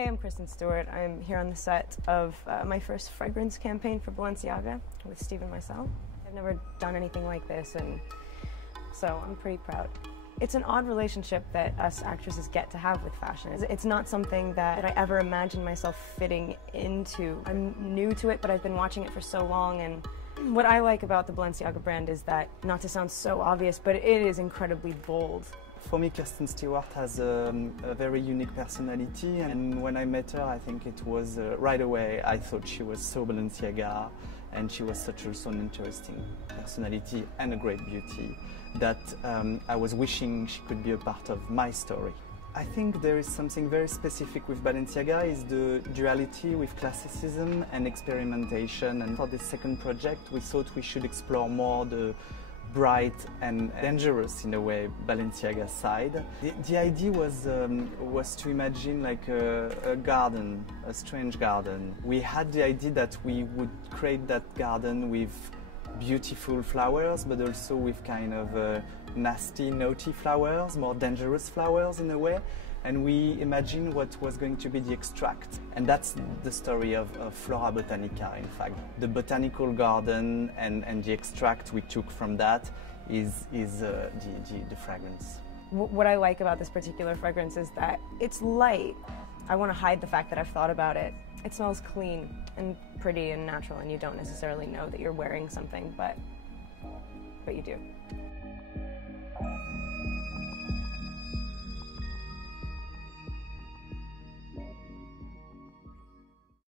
Hey, I'm Kristen Stewart. I'm here on the set of my first fragrance campaign for Balenciaga with Steve and myself. I've never done anything like this, and so I'm pretty proud. It's an odd relationship that us actresses get to have with fashion. It's not something that I ever imagined myself fitting into. I'm new to it, but I've been watching it for so long, and what I like about the Balenciaga brand is that, not to sound so obvious, but it is incredibly bold. For me, Kristen Stewart has a very unique personality, and when I met her, I think it was right away, I thought she was so Balenciaga, and she was such also an interesting personality and a great beauty that I was wishing she could be a part of my story. I think there is something very specific with Balenciaga, is the duality with classicism and experimentation, and for this second project we thought we should explore more the bright and dangerous, in a way, Balenciaga side. The idea was to imagine like a garden, a strange garden. We had the idea that we would create that garden with beautiful flowers, but also with kind of nasty, naughty flowers, more dangerous flowers in a way. And we imagined what was going to be the extract. And that's the story of Flora Botanica, in fact. The botanical garden and the extract we took from that is the fragrance. What I like about this particular fragrance is that it's light. I want to hide the fact that I've thought about it. It smells clean and pretty and natural, and you don't necessarily know that you're wearing something, but you do.